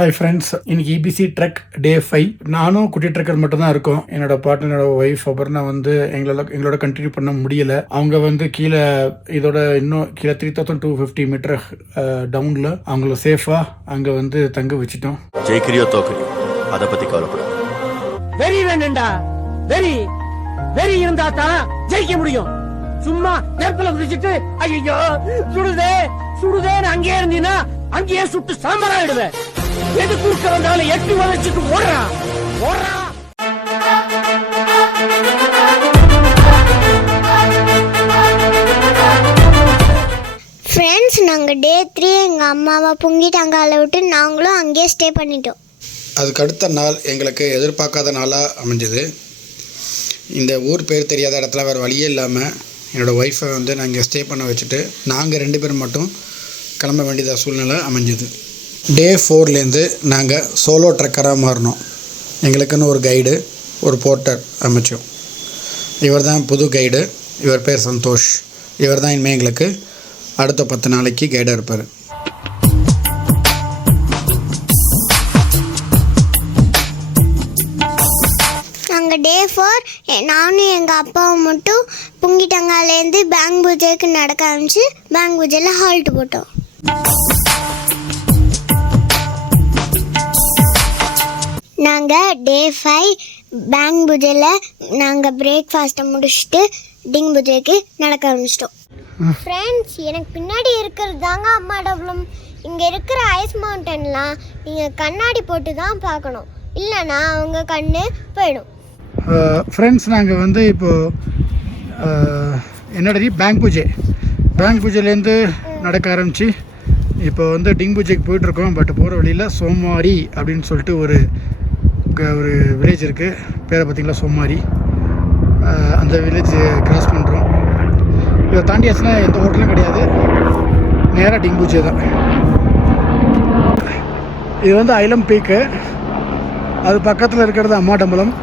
Hi friends, இன்னைக்கு EPC drug டே 5. நானும் குட்டி ட்ரக்கர் மட்டும் தான் இருக்கோம். என்னோட பார்ட்னரோட ஒய்ஃப் அப்புறம் வந்து எங்களோட கண்டினியூ பண்ண முடியல. அவங்க வந்து கீழே இதோட இன்னும் கீழே 3250 மீட்டர் டவுனில் அவங்கள சேஃபாக அங்கே வந்து தங்க வச்சுட்டோம். ஜெயிக்கிறியோ தோக்குறியோ அதை பற்றி கவலைப்பட. வெறி வேணுண்டா, வெறி வெறி இருந்தா தான் ஜெயிக்க முடியும். சும்மா நெருப்புல குதிச்சுட்டு ஐயோ சுடுதே சுடுதேன்னு அங்கேயே இருந்தீங்கன்னா அங்கேயே சுட்டு சாம்பராயிடுவேன். எது குறுக்க வந்தாலும் எட்டி வளைச்சிட்டு ஓடுறா ஓடுறா. ஃப்ரெண்ட்ஸ், நாங்கள் டே 3 எங்கள் அம்மாவை பொங்கிட்டாங்கால விட்டு நாங்களும் அங்கேயே ஸ்டே பண்ணிட்டோம். அதுக்கு அடுத்த நாள் எங்களுக்கு எதிர்பார்க்காத நாளாக அமைஞ்சது. இந்த ஊர் பேர் தெரியாத இடத்துல வேறு வழியே இல்லாமல் என்னோடய ஒய்ஃபை வந்து நாங்கள் ஸ்டே பண்ண வச்சுட்டு நாங்கள் 2 பேர் மட்டும் கிளம்ப வேண்டியதாக சூழ்நிலை அமைஞ்சுது. டே 4லேருந்து நாங்கள் சோலோ ட்ரக்கராக மாறினோம். எங்களுக்குன்னு ஒரு கைடு, ஒரு போர்ட்டர் அமைச்சோம். இவர் தான் புது கைடு. இவர் பேர் சந்தோஷ். இவர் தான் இனிமேல் எங்களுக்கு அடுத்த 10 நாளைக்கு கைடாக இருப்பார். நாங்கள் டே 4 நானும் எங்கள் அப்பாவும் மட்டும் பொங்கிட்டங்காலேருந்து பேங்க் பூஜைக்கு நடக்க ஆரம்பிச்சு பேங்க் பூஜையில் ஹால்ட்டு போட்டோம். நாங்கள் டே 5 பேங்க் பூஜையில் நாங்கள் பிரேக்ஃபாஸ்ட்டை முடிச்சுட்டு டிங் பூஜைக்கு நடக்க ஆரம்பிச்சிட்டோம். ஃப்ரெண்ட்ஸ், எனக்கு பின்னாடி இருக்கிறது தாங்க அம்மாடபுளம். இங்கே இருக்கிற ஐஸ் மவுண்டன்லாம் நீங்கள் கண்ணாடி போட்டு தான் பார்க்கணும், இல்லைன்னா அவங்க கண்ணு போயிடும். ஃப்ரெண்ட்ஸ், நாங்கள் வந்து இப்போது என்னோட பேங்க் பூஜையிலேருந்து நடக்க ஆரம்பித்து இப்போ வந்து டிங் பூஜைக்கு போயிட்டுருக்கோம். பட் போகிற வழியில் சோமாரி அப்படின்னு சொல்லிட்டு ஒரு வில்லேஜ் இருக்குது. பேரை பார்த்திங்களா, சோமாரி. அந்த வில்லேஜ் கிராஸ் பண்ணுறோம். இதை தாண்டியாச்சுன்னா எந்த ஹோட்டலும் கிடையாது, நேராக டிங் பூஜை தான். இது வந்து ஐலம் பீக்கு. அது பக்கத்தில் இருக்கிறது அம்மாடம்பலம்.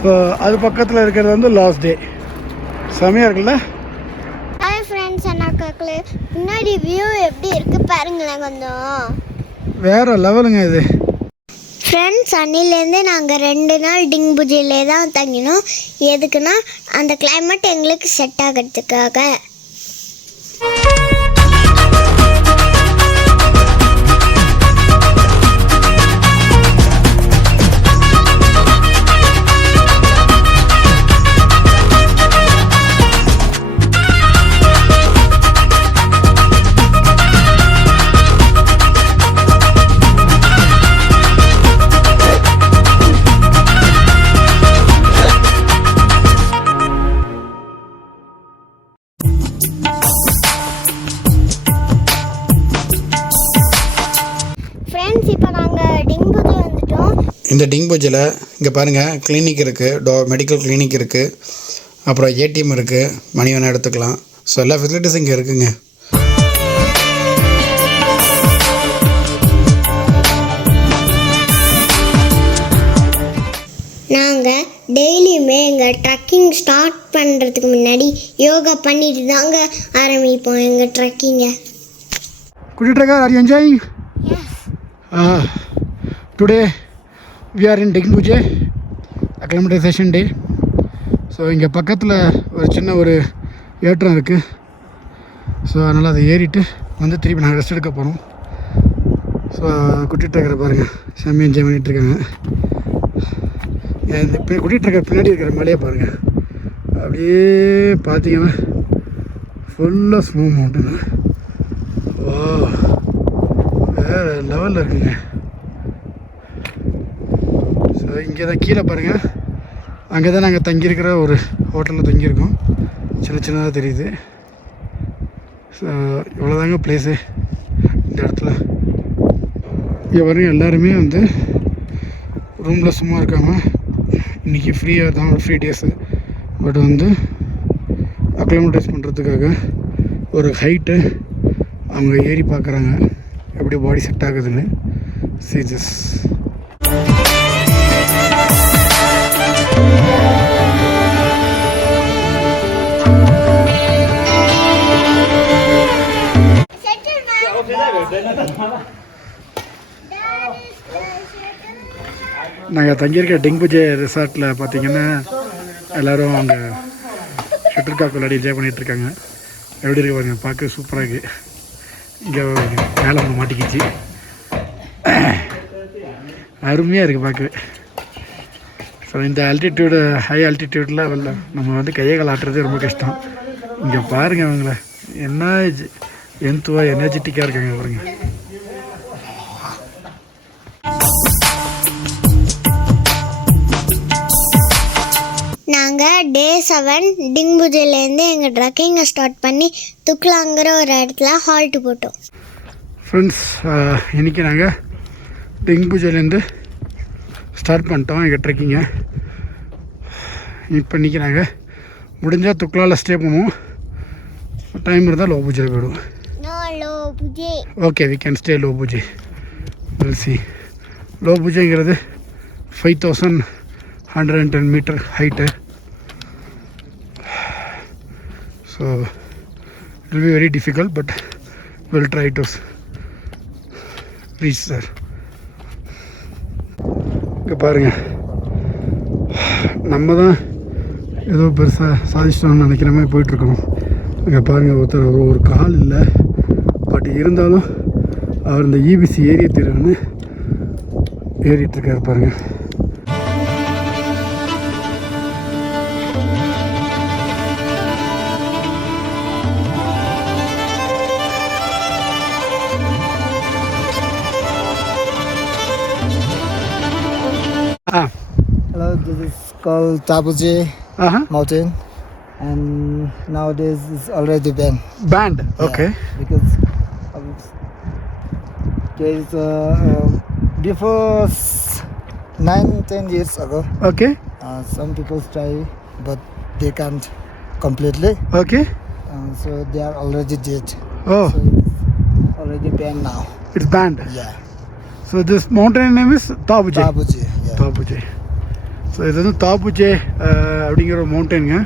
ஸோ அது பக்கத்தில் இருக்கிறது வந்து லாஸ்ட் டே. செமையாக இருக்குல்ல? ஹாய் ஃப்ரெண்ட்ஸ், அண்ணாக்களே, முன்னாடி வியூ எப்படி இருக்குது பாருங்களேன். கொஞ்சம் வேறு லெவலுங்க இது. ஃப்ரெண்ட்ஸ், அன்னிலேருந்து நாங்கள் 2 நாள் டிங் பூஜையிலே தான் தங்கினோம். எதுக்குன்னா அந்த கிளைமேட் எங்களுக்கு செட் ஆகிறதுக்காக. இப்போ நாங்கள் டிங் பூஜை வந்துட்டோம். இந்த டிங் பூஜையில் இங்கே பாருங்கள், கிளினிக் இருக்குது, மெடிக்கல் கிளினிக் இருக்குது, அப்புறம் ஏடிஎம் இருக்குது, மணி வேணால் எடுத்துக்கலாம். ஸோ எல்லா ஃபெசிலிட்டிஸும் இங்கே இருக்குங்க. நாங்கள் டெய்லியுமே எங்கள் ட்ரக்கிங் ஸ்டார்ட் பண்ணுறதுக்கு முன்னாடி யோகா பண்ணிட்டு தாங்க ஆரம்பிப்போம் எங்கள் ட்ரக்கிங்கை. குட்டி trucker, are you enjoying? Today we are in Ding Bujay acclimatization day. So இங்கே பக்கத்தில் ஒரு சின்ன ஒரு ஏற்றம் இருக்குது. ஸோ அதனால் அதை ஏறிட்டு வந்து திருப்பி நாங்கள் ரெஸ்ட் எடுக்க போகிறோம். ஸோ குட்டி ட்ரக்கரை பாருங்கள், செம்ம என்ஜாய் பண்ணிகிட்ருக்காங்க. இந்த குட்டி ட்ரக்கர் பின்னாடி இருக்கிற மலையை பாருங்கள். அப்படியே பார்த்தீங்கன்னா ஃபுல்லாக ஸ்னோ மவுண்டனு. வா, வேறு லெவலில் இருக்குங்க. ஸோ இங்கே தான் கீழே பாருங்கள், அங்கே தான் நாங்கள் தங்கியிருக்கிற ஒரு ஹோட்டலில் தங்கியிருக்கோம். சின்னதாக தெரியுது. ஸோ இவ்வளோதாங்க பிளேஸு இந்த இடத்துல. இங்கே பாருங்க, எல்லாருமே வந்து ரூமில் சும்மா இருக்காமல் இன்றைக்கி ஃப்ரீயாக தான், ஃப்ரீ டேஸு. பட் வந்து அக்ளிமடைஸ் பண்ணுறதுக்காக ஒரு ஹைட்டு அவங்க ஏறி பார்க்குறாங்க, எப்படி பாடி செட் ஆகுதுன்னு. சீஜஸ் நாங்கள் தங்கியிருக்க டிங்புஜே ரிசார்ட்டில் பார்த்தீங்கன்னா எல்லோரும் அங்கே ஷட்டில்காக் விளையாடி என்ஜாய் பண்ணிகிட்ருக்காங்க. எப்படி இருக்கு பாருங்க, பார்க்க சூப்பராக இருக்குது. இங்கே மேலே ஒன்று மாட்டிக்கிச்சு, அருமையாக இருக்குது பார்க்கவே. ஸோ இந்த ஆல்டிடியூடு ஹை ஆல்டிடியூடில் நம்ம வந்து கையை கால் ஆட்டுறது ரொம்ப கஷ்டம். இங்கே பாருங்கள் அவங்கள என்ன எனர்ஜெட்டிக்காக இருக்காங்க பாருங்க. நாங்கள் டே 7 டிங்புஜிலேருந்து எங்கள் ட்ரக்கிங்கை ஸ்டார்ட் பண்ணி துக்லாங்கிற ஒரு இடத்துல ஹால்ட்டு போட்டோம். ஃப்ரெண்ட்ஸ், இன்றைக்கி நாங்கள் டிங்புஜிலேருந்து ஸ்டார்ட் பண்ணிட்டோம் எங்கள் ட்ரெக்கிங்கை. இப்போ இன்றைக்கி நாங்கள் முடிஞ்சால் துக்லாவில் ஸ்டே பண்ணுவோம், டைம் இருந்தால் லோபுஜியில் போயிடுவோம். Okay, we can stay Lobuche. Will see. லோபுஜிங்கிறது 5110 metre height. So it will be very difficult, but will try to reach sir. இங்கே பாருங்கள், நம்ம தான் ஏதோ பெருசாக சாதிச்சிட்டோம்னு நினைக்கிற மாதிரி போயிட்டுருக்கோம். இங்கே பாருங்கள், ஒருத்தர் ஒரு கால் இல்லை, பட் இருந்தாலும் அவர் இந்த இபிசி ஏரிய தீர்வுன்னு ஏறிட்டுருக்காரு பாருங்கள். Hello, this is called Tabuji mountain, and nowadays it's already banned. Banned, okay. Because there is before 9-10 years ago, Okay, some people try, but they can't completely. okay. So they are already dead. Oh, So it's already banned now. it's banned. Yeah, So this mountain name is Tabuji. Tabuji. Yeah. Taboche. So இது வந்து தாபுஜே அப்படிங்கிற ஒரு மவுண்டனுங்க.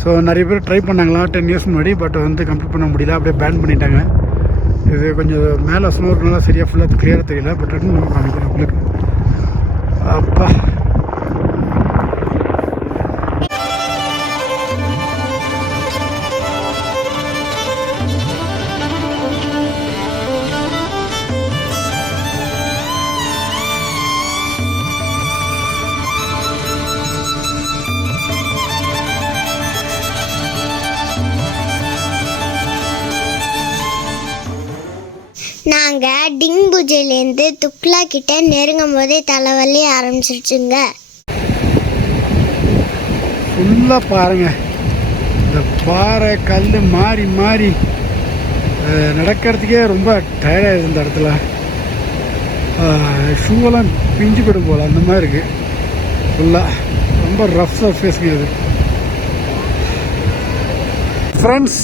So நிறைய பேர் try பண்ணாங்களாம் 10 years முன்னாடி, but வந்து கம்ப்ளீட் பண்ண முடியல, அப்படியே பேன் பண்ணிட்டாங்க. இது கொஞ்சம் மேலே ஸ்னோ இருக்கனால சரியாக ஃபுல்லாக கிளியராக தெரியல, பட் நம்ம காமிக்கிறேன் உங்களுக்கு. அப்பா, நாங்கள் டிங்புஜிலேருந்து துக்லா கிட்ட நெருங்கும் போதே தலைவலி ஆரம்பிச்சிருச்சுங்க. ஃபுல்லாக பாருங்கள், இந்த பாறை கல் மாறி மாறி நடக்கிறதுக்கே ரொம்ப டயர்டாகிடுது. இந்த இடத்துல ஷூவெல்லாம் பிஞ்சு போயிடும் போல், அந்த மாதிரி இருக்குது. ஃபுல்லாக ரொம்ப ரஃப் சர்ஃபேஸுங்க இது. ஃப்ரெண்ட்ஸ்,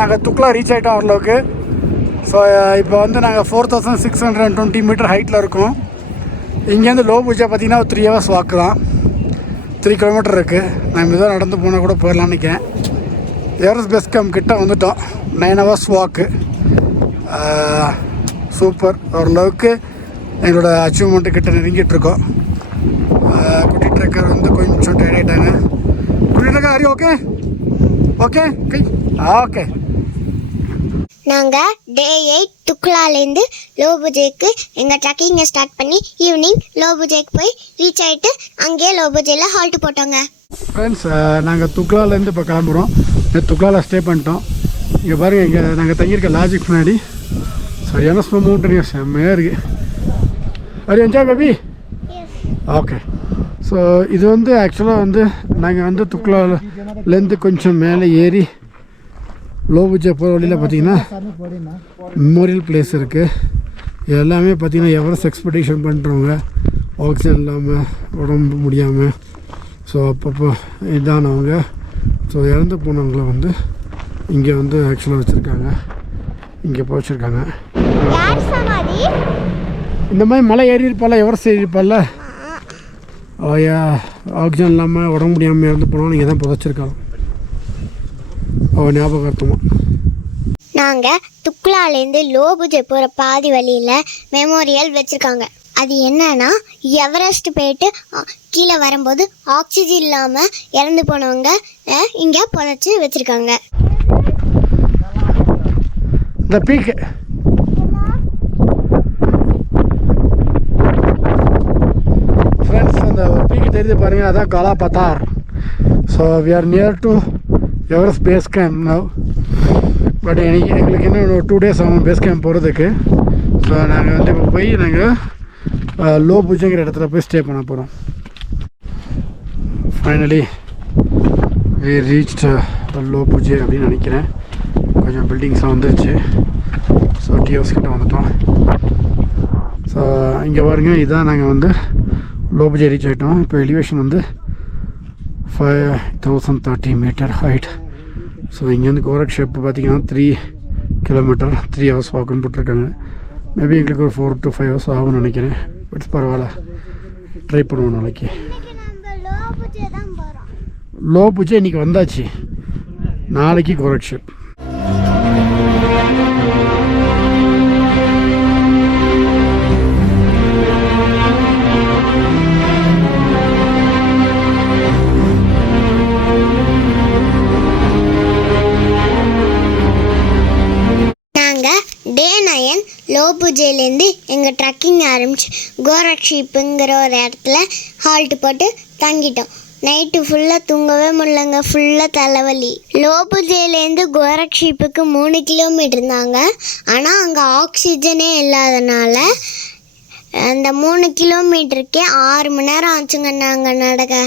நாங்கள் துக்லா ரீச் ஆகிட்டோம் ஓரளவுக்கு. ஸோ இப்போ வந்து நாங்கள் 4620 மீட்டர் ஹைட்டில் இருக்கோம். இங்கேருந்து லோபுஜா பார்த்திங்கன்னா ஒரு 3 ஹவர்ஸ் வாக்கு தான், 3 கிலோமீட்டர் இருக்குது. நான் மெதுவாக நடந்து போனால் கூட போயிடலான்னு நினைக்கிறேன். எவரெஸ்ட் பேஸ் கேம்ப் கிட்ட வந்துவிட்டோம். 9 ஹவர்ஸ் வாக்கு. சூப்பர். ஓரளவுக்கு எங்களோட அச்சீவ்மெண்ட்டு கிட்ட நெருங்கிட்டுருக்கோம். குட்டி ட்ரெக்கர் வந்து கொஞ்சம் டயர்ட் ஆகிட்டாங்க. குட்டி trekker Hari okay okay okay. நாங்கள் டே 8 துக்லாலேருந்து லோபுஜேக்கு எங்கள் ட்ரக்கிங்கை ஸ்டார்ட் பண்ணி ஈவினிங் லோபுஜேக்கு போய் ரீச் ஆகிட்டு அங்கேயே லோபுஜேயில் ஹால்ட்டு போட்டோங்க. ஃப்ரெண்ட்ஸ், நாங்கள் துக்லாலேருந்து இப்போ கிளம்புறோம். துக்லாவில் ஸ்டே பண்ணிட்டோம். இங்கே பாருங்கள், இங்கே நாங்கள் தங்கியிருக்க லாஜிக் முன்னாடி சரியான ஸ்னோ மவுண்டனியா செம்மையாக இருக்குது. அது என்ஜாய் பேபி. ஓகே. ஸோ இது வந்து ஆக்சுவலாக வந்து நாங்கள் வந்து துக்லாலேருந்து கொஞ்சம் மேலே ஏறி லோபுஜா போகிற வழியில் பார்த்திங்கன்னா மெமோரியல் பிளேஸ் இருக்குது. இது எல்லாமே பார்த்திங்கன்னா எவரெஸ்ட் எக்ஸ்பெடிஷன் பண்ணுறவங்க ஆக்சிஜன் இல்லாமல் உடம்பு முடியாமல் ஸோ அப்பப்போ இதானவங்க, ஸோ இறந்து போனவங்களை வந்து இங்கே வந்து ஆக்சுவலாக வச்சுருக்காங்க, இங்கே போய் வச்சுருக்காங்க. இந்த மாதிரி மலை ஏறி இருப்பால, எவரெஸ்ட் ஏறி இருப்பால, ஆக்சிஜன் இல்லாமல் உடம்பு முடியாமல் இறந்து போனோம், இங்கே தான் புதைச்சிருக்காங்க ஞாபகார்த்தமாக. நாங்கள் துக்லாலேருந்து லோபுஜே போகிற பாதி வழியில் மெமோரியல் வச்சுருக்காங்க. அது என்னன்னா எவரெஸ்ட் போயிட்டு கீழே வரும்போது ஆக்சிஜன் இல்லாமல் இறந்து போனவங்க இங்கே புதைச்சி வச்சுருக்காங்க. இந்த பீக் ஃப்ரெண்ட்ஸ், அந்த பீக்கு தெரிஞ்சு பாருங்கள், அதான் காலாபத்தார். So we are near to Everest base camp now. But எங்களுக்கு இன்னும் 2 days ஆகும் பேஸ் கேம்ப் போகிறதுக்கு. ஸோ நாங்கள் வந்து இப்போ போய் நாங்கள் லோ புஜங்கிற இடத்துல போய் ஸ்டே பண்ண போகிறோம். ஃபைனலி வி ரீச்ட் லோ புஜே அப்படின்னு நினைக்கிறேன். கொஞ்சம் பில்டிங்ஸ்லாம் வந்துருச்சு. ஸோ டீ ஹவுஸ் கிட்ட வந்துட்டோம். ஸோ இங்கே பாருங்க, இதுதான் நாங்கள் வந்து லோ புஜே ரீச் ஆகிட்டோம். இப்போ எலிவேஷன் வந்து 5030 மீட்டர் ஹைட். ஸோ இங்கேருந்து கோரக் ஷேப் பார்த்தீங்கன்னா 3 கிலோமீட்டர் 3 hours வாக்குன்னு போட்டிருக்காங்க. மேபி எங்களுக்கு ஒரு 4 to 5 hours ஆகும்னு நினைக்கிறேன். பட் பரவாயில்ல, ட்ரை பண்ணுவோம் நாளைக்கு. லோ புஜே இன்றைக்கி வந்தாச்சு, நாளைக்கு கோரக் ஷேப். டே 9 லோ புஜேலேருந்து எங்கள் ட்ரக்கிங் ஆரம்பிச்சு கோரக்ஷீப்புங்கிற ஒரு இடத்துல ஹால்ட்டு போட்டு தங்கிட்டோம். நைட்டு ஃபுல்லாக தூங்கவே முடியலங்க, ஃபுல்லாக தலைவலி. லோ புஜேலேருந்து கோரக்ஷீப்புக்கு 3 கிலோமீட்டர் இருந்தாங்க. ஆனால் அங்கே ஆக்சிஜனே இல்லாதனால அந்த 3 கிலோமீட்டருக்கே 6 மணி நேரம் ஆச்சுங்க நாங்கள் நடக்க.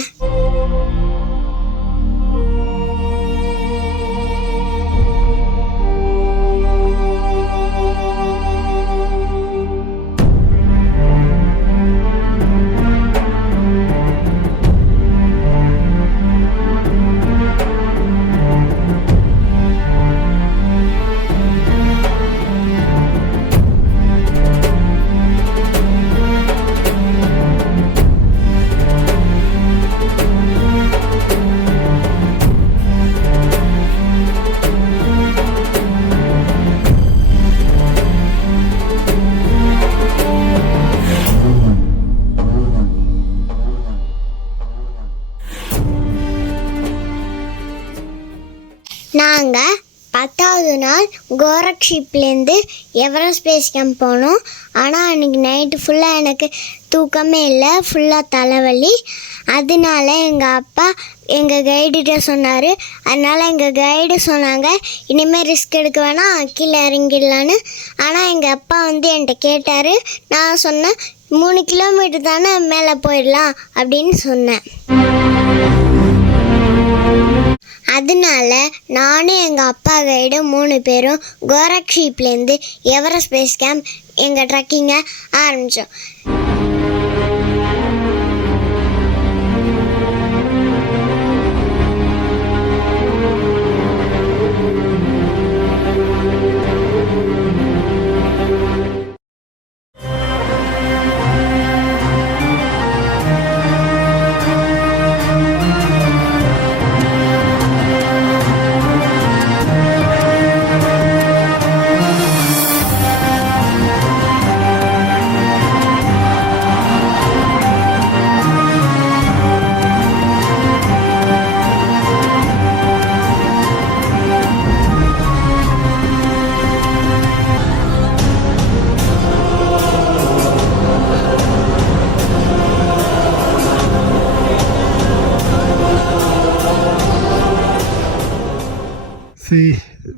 நாங்கள் 10வது நாள் கோரக்ஷீப்லேருந்து எவரெஸ்ட் பேஸ் கேம்ப் போனோம். ஆனால் அன்றைக்கி நைட்டு ஃபுல்லாக எனக்கு தூக்கமே இல்லை, ஃபுல்லாக தலைவலி. அதனால எங்கள் அப்பா எங்கள் கைடுகிட்ட சொன்னார். அதனால் எங்கள் கைடு சொன்னாங்க, இனிமேல் ரிஸ்க் எடுக்க வேணாம், கீழே இறங்கிடலான்னு. ஆனால் எங்கள் அப்பா வந்து என்கிட்ட கேட்டார். நான் சொன்னேன், 3 கிலோமீட்டர் தானே, மேலே போயிடலாம் அப்படின்னு சொன்னேன். அதனால நானும் எங்கள் அப்பா கைடு 3 பேரும் கோரக்ஷீப்லேருந்து எவரெஸ்ட் பேஸ் கேம்ப் எங்கள் ட்ரக்கிங்கை ஆரம்பித்தோம்.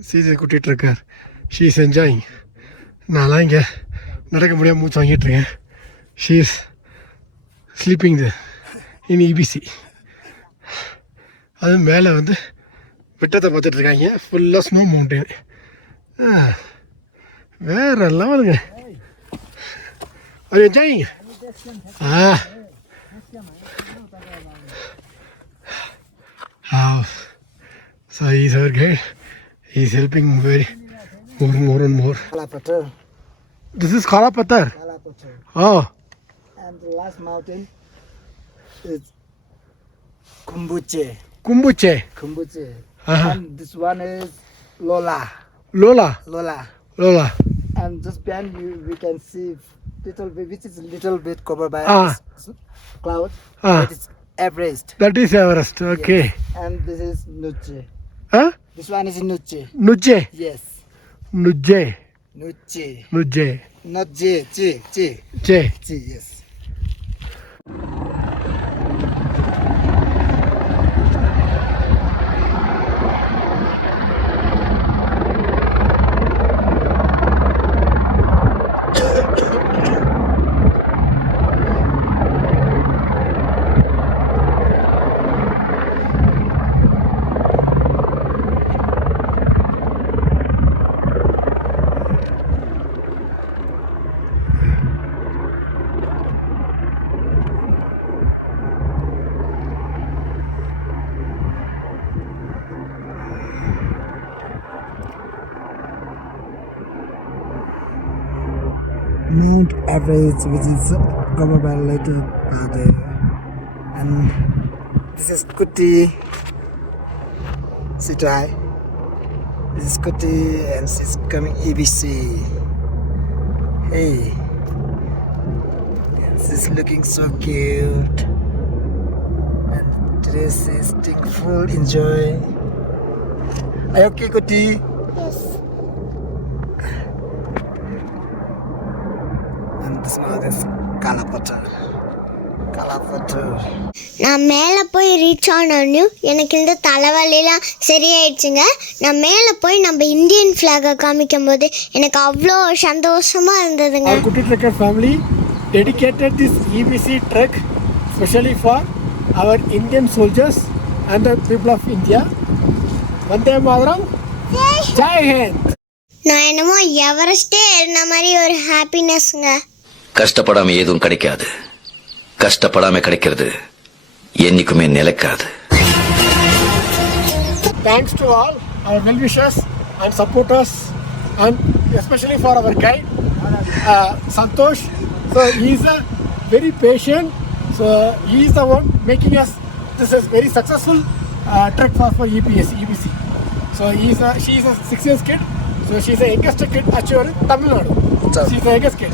சீசை கூட்டிகிட்டு இருக்கார். She is enjoying. நான்லாம் இங்கே நடக்க முடியாமல் மூச்சு வாங்கிட்டுருக்கேன். She is sleeping in EBC. அது மேலே வந்து விட்டத்தை பார்த்துட்ருக்காங்க. ஃபுல்லாக ஸ்னோ மவுண்டன். வேறு லெவலுங்க. அது enjoying. So he's our guide. He's helping more and more. Kalapatar. This is Kalapatar. Kalapatar. Oh. And the last mountain is Kumbuche. Kumbuche. Kumbuche. Uh-huh. And this one is Lola. Lola. Lola. Lola. And just behind you, we can see little bit, which is little bit covered by cloud. Ah. That is Everest. That is Everest. Okay. Yes. And this is Nuche. Huh? This one is Nuche. Nujje. Yes. Nujje. Nuche. Nujje. Not J. J. J. J. J. Yes. Mount Everest, which is covered by little cloud, and this is Kuti. Sit high. This is Kuti, and she's coming EBC. Hey, this is looking so cute, and this is take full enjoy. Are you okay, Kuti? Yes. And this one is Kalapatar. Kalapatar. நான் மேலே போய் reach ஆனோன்னும் எனக்கு இந்த தலைவலிலாம் சரியாயிடுச்சுங்க. நான் மேலே போய் நம்ம Indian ஃப்ளாகை காமிக்கும் போது எனக்கு அவ்வளோ சந்தோஷமாக இருந்ததுங்க. Our Kuti Trekker family dedicated this EBC trek specially for our Indian soldiers and the people of India. Vande Mataram. Jai Hind. நான் என்னமோ எவரெஸ்டே ஏறின மாதிரி ஒரு ஹாப்பினஸ்ங்க. கஷ்டப்படாம எதுவும் கிடைக்காது, கஷ்டப்படாம கிடைக்கிறது என்னைக்குமே நிலைக்காது. Thanks to all our well-wishers and supporters, and especially for our guide Santosh. So he is a very patient. So he is the one making us this is very successful trek for EBC. So she is a 6 years kid. So she is the youngest kid achiever in Tamil Nadu. She is the youngest kid.